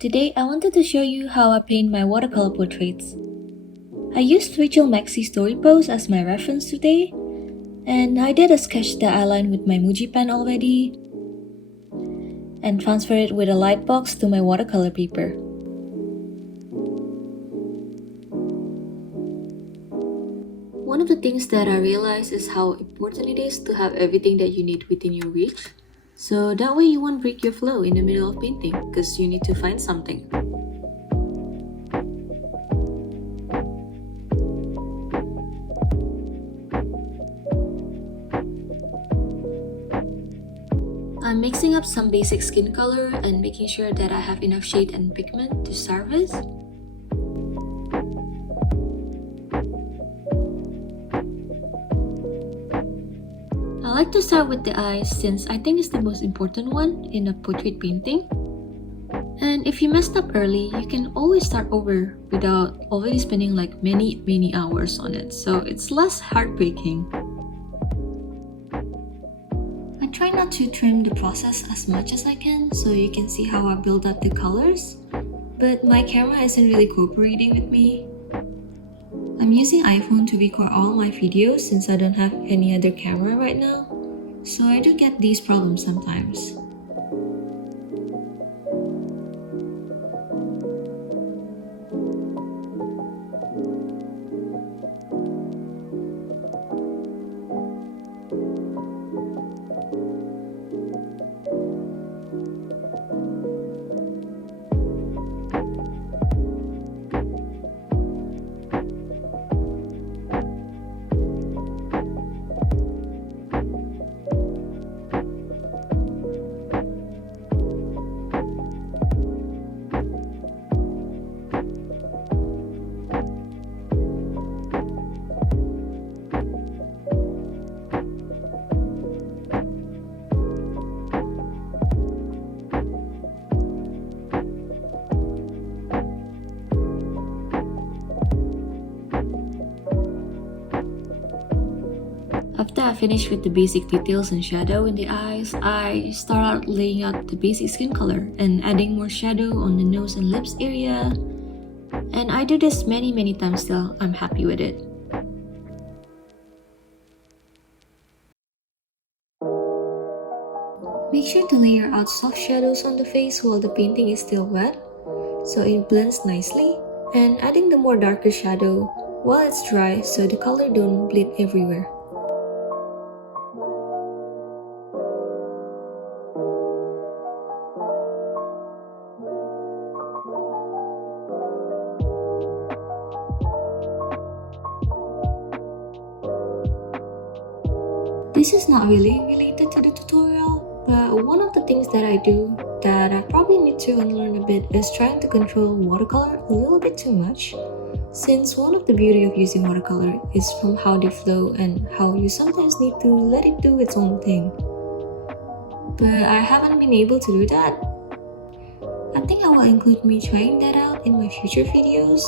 Today I wanted to show you how I paint my watercolor portraits. I used Rachel Maxey's story pose as my reference today, and I did a sketch that I lined with my Muji pen already, and transferred it with a light box to my watercolor paper. One of the things that I realized is how important it is to have everything that you need within your reach. So that way you won't break your flow in the middle of painting because you need to find something. I'm mixing up some basic skin color and making sure that I have enough shade and pigment to start with. I like to start with the eyes since I think it's the most important one in a portrait painting. And if you messed up early, you can always start over without already spending like many hours on it, so it's less heartbreaking. I try not to trim the process as much as I can so you can see how I build up the colors, but my camera isn't really cooperating with me. I'm using iPhone to record all my videos since I don't have any other camera right now, so I do get these problems sometimes. After I finish with the basic details and shadow in the eyes, I start out laying out the basic skin color and adding more shadow on the nose and lips area. And I do this many times till I'm happy with it. Make sure to layer out soft shadows on the face while the painting is still wet, so it blends nicely, and adding the more darker shadow while it's dry so the color don't bleed everywhere. This is not really related to the tutorial, but one of the things that I do that I probably need to unlearn a bit is trying to control watercolor a little bit too much. Since one of the beauty of using watercolor is from how they flow and how you sometimes need to let it do its own thing. But I haven't been able to do that. I think I will include me trying that out in my future videos.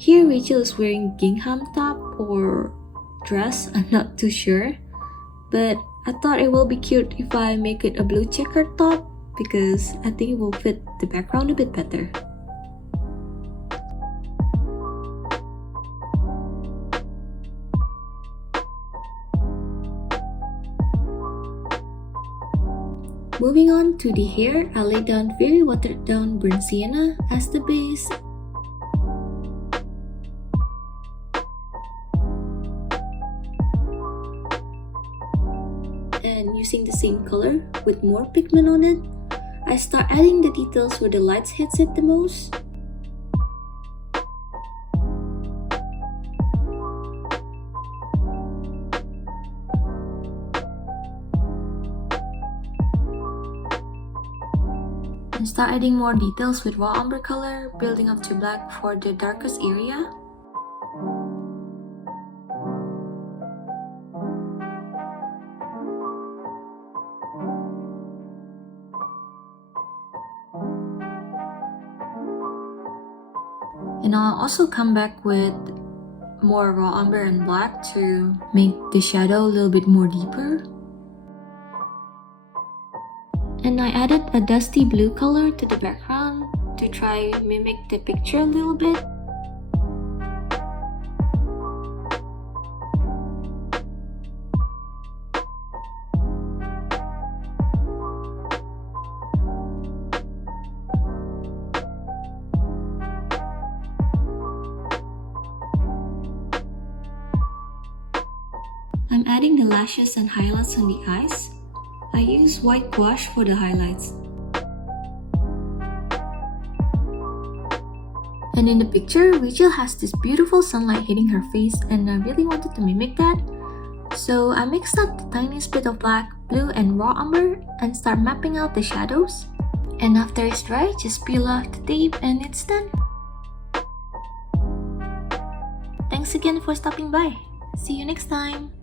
Here Rachel is wearing gingham top or dress, I'm not too sure. But I thought it will be cute if I make it a blue checkered top because I think it will fit the background a bit better. Moving on to the hair, I laid down very watered down burnt sienna as the base. And using the same color with more pigment on it, I start adding the details where the lights hits it the most. And start adding more details with raw umber color, building up to black for the darkest area. And I'll also come back with more raw umber and black to make the shadow a little bit more deeper. And I added a dusty blue color to the background to try mimic the picture a little bit. I'm adding the lashes and highlights on the eyes. I use white gouache for the highlights. And in the picture, Rachel has this beautiful sunlight hitting her face and I really wanted to mimic that. So I mixed up the tiniest bit of black, blue and raw umber and start mapping out the shadows. And after it's dry, just peel off the tape and it's done. Thanks again for stopping by. See you next time.